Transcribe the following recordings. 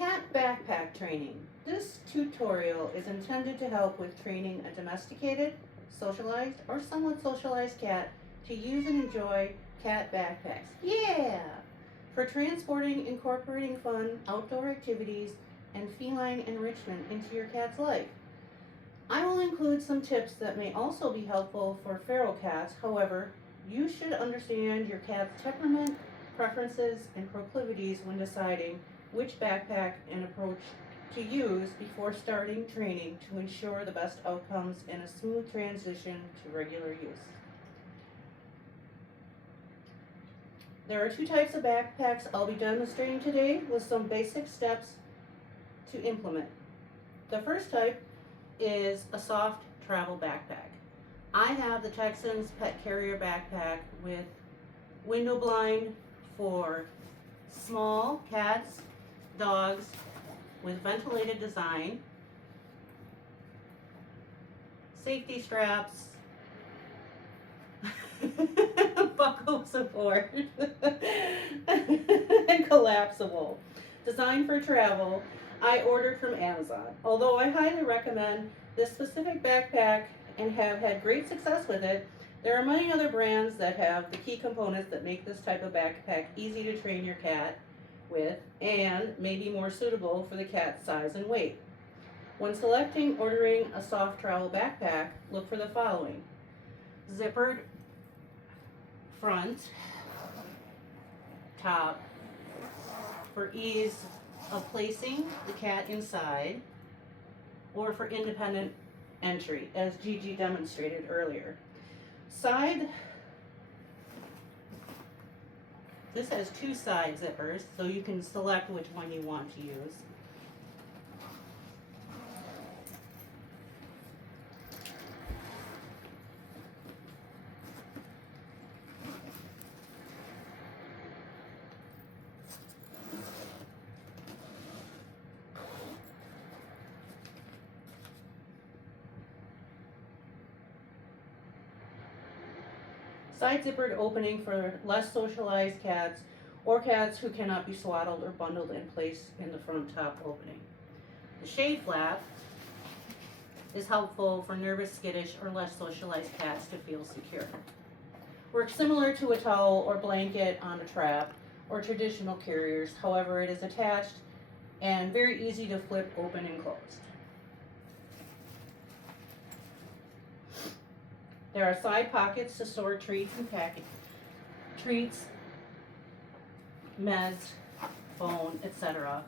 Cat backpack training. This tutorial is intended to help with training a domesticated, socialized, or somewhat socialized cat to use and enjoy cat backpacks. Yeah! For transporting, incorporating fun, outdoor activities, and feline enrichment into your cat's life. I will include some tips that may also be helpful for feral cats. However, you should understand your cat's temperament, preferences, and proclivities when deciding which backpack and approach to use before starting training to ensure the best outcomes and a smooth transition to regular use. There are two types of backpacks I'll be demonstrating today with some basic steps to implement. The first type is a soft travel backpack. I have the Texsens pet carrier backpack with window blind for small cats, dogs with ventilated design, safety straps, buckle support, and collapsible. Designed for travel, I ordered from Amazon. Although I highly recommend this specific backpack and have had great success with it, there are many other brands that have the key components that make this type of backpack easy to train your cat with and may be more suitable for the cat's size and weight. When selecting ordering a soft travel backpack, look for the following: zippered front, top, for ease of placing the cat inside, or for independent entry, as Gigi demonstrated earlier. Side, this has two side zippers, so you can select which one you want to use. Side zippered opening for less socialized cats or cats who cannot be swaddled or bundled in place in the front top opening. The shade flap is helpful for nervous, skittish, or less socialized cats to feel secure. Works similar to a towel or blanket on a trap or traditional carriers. However, it is attached and very easy to flip open and closed. There are side pockets to store treats and treats, meds, bone, etc.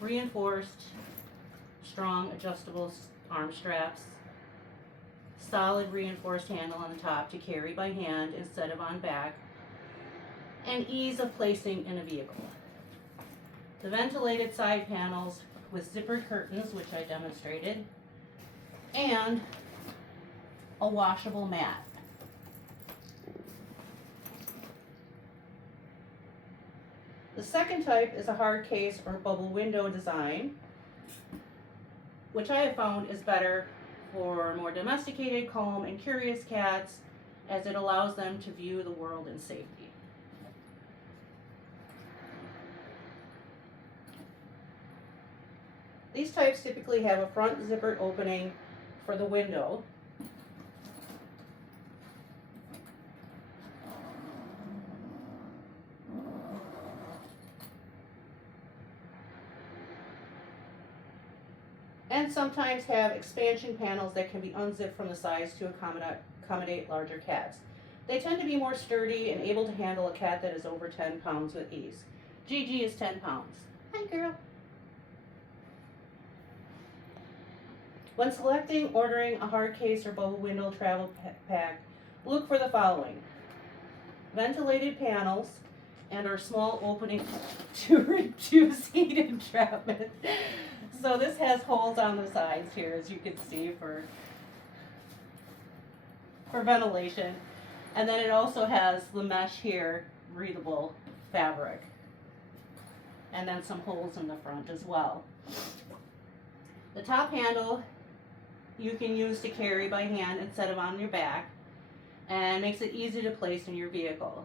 Reinforced, strong, adjustable arm straps. Solid reinforced handle on the top to carry by hand instead of on back. And ease of placing in a vehicle. The ventilated side panels with zippered curtains, which I demonstrated, and a washable mat. The second type is a hard case or bubble window design, which I have found is better for more domesticated, calm, and curious cats, as it allows them to view the world in safety. These types typically have a front zippered opening for the window. And sometimes have expansion panels that can be unzipped from the sides to accommodate larger cats. They tend to be more sturdy and able to handle a cat that is over 10 pounds with ease. Gigi is 10 pounds. Hi, girl. When selecting, ordering a hard case or bubble window travel pack, look for the following: ventilated panels and our small opening to reduce heat entrapment. So this has holes on the sides here, as you can see, for ventilation. And then it also has the mesh here, breathable fabric. And then some holes in the front as well. The top handle you can use to carry by hand instead of on your back, and makes it easy to place in your vehicle.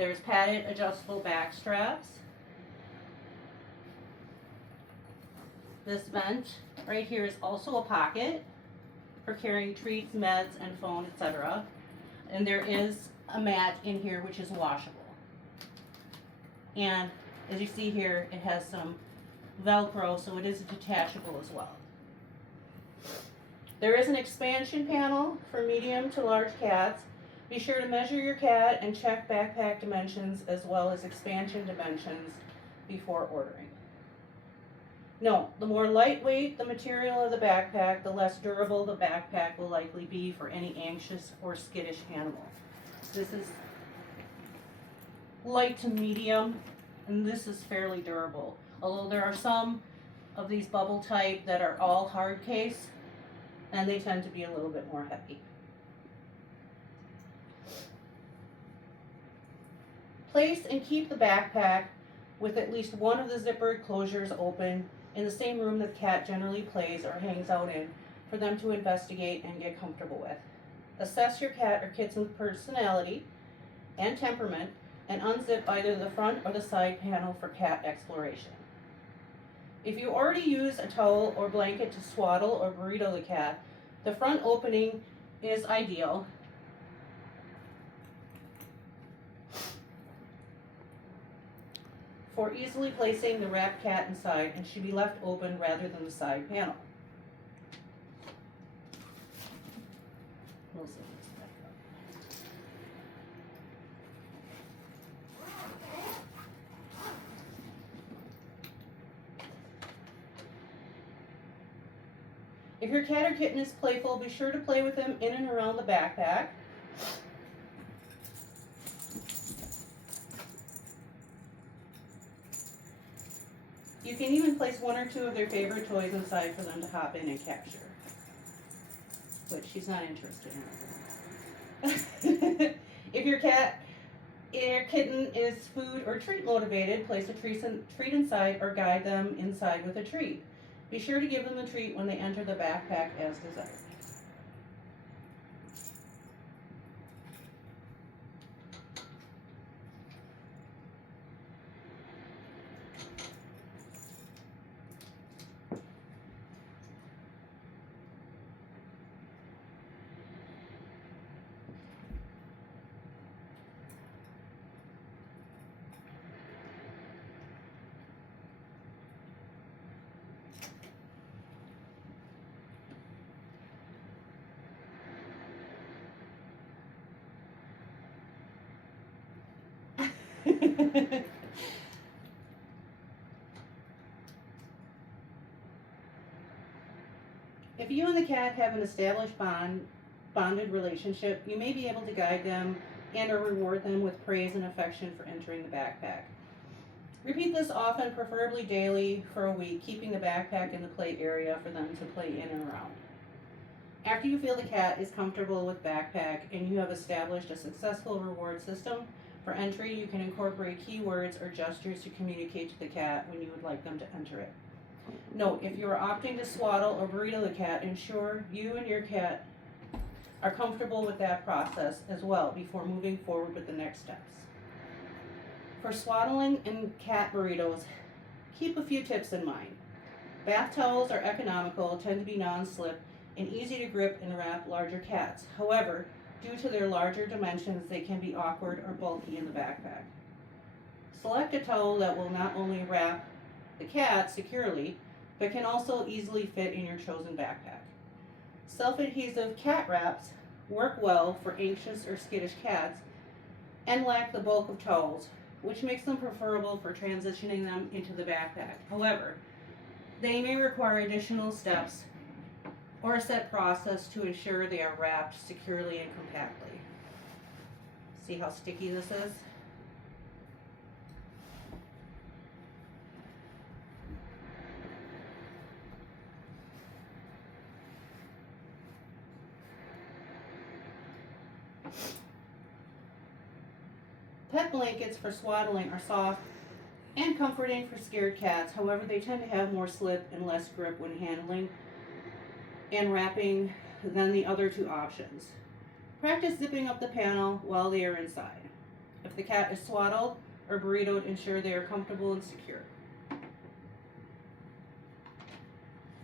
There's padded adjustable back straps. This vent right here is also a pocket for carrying treats, meds, and phone, etc. And there is a mat in here which is washable. And as you see here, it has some Velcro, so it is detachable as well. There is an expansion panel for medium to large cats. Be sure to measure your cat and check backpack dimensions as well as expansion dimensions before ordering. Note, the more lightweight the material of the backpack, the less durable the backpack will likely be for any anxious or skittish animal. This is light to medium, and this is fairly durable. Although there are some of these bubble type that are all hard case, and they tend to be a little bit more heavy. Place and keep the backpack with at least one of the zippered closures open in the same room that the cat generally plays or hangs out in for them to investigate and get comfortable with. Assess your cat or kitten's personality and temperament and unzip either the front or the side panel for cat exploration. If you already use a towel or blanket to swaddle or burrito the cat, the front opening is ideal. For easily placing the wrapped cat inside and should be left open rather than the side panel. We'll see this back up. If your cat or kitten is playful, be sure to play with them in and around the backpack. You can even place one or two of their favorite toys inside for them to hop in and capture. But she's not interested in it. If your cat or kitten is food or treat motivated, place a treat inside or guide them inside with a treat. Be sure to give them the treat when they enter the backpack as desired. If you and the cat have an established bonded relationship, you may be able to guide them and or reward them with praise and affection for entering the backpack. Repeat this often, preferably daily for a week, keeping the backpack in the play area for them to play in and around. After you feel the cat is comfortable with backpack and you have established a successful reward system, for entry, you can incorporate keywords or gestures to communicate to the cat when you would like them to enter it. Note, if you are opting to swaddle or burrito the cat, ensure you and your cat are comfortable with that process as well before moving forward with the next steps. For swaddling and cat burritos, keep a few tips in mind. Bath towels are economical, tend to be non-slip, and easy to grip and wrap larger cats. However, due to their larger dimensions, they can be awkward or bulky in the backpack. Select a towel that will not only wrap the cat securely, but can also easily fit in your chosen backpack. Self-adhesive cat wraps work well for anxious or skittish cats and lack the bulk of towels, which makes them preferable for transitioning them into the backpack. However, they may require additional steps or a set process to ensure they are wrapped securely and compactly. See how sticky this is? Pet blankets for swaddling are soft and comforting for scared cats. However, they tend to have more slip and less grip when handling and wrapping than the other two options. Practice zipping up the panel while they are inside. If the cat is swaddled or burritoed, ensure they are comfortable and secure.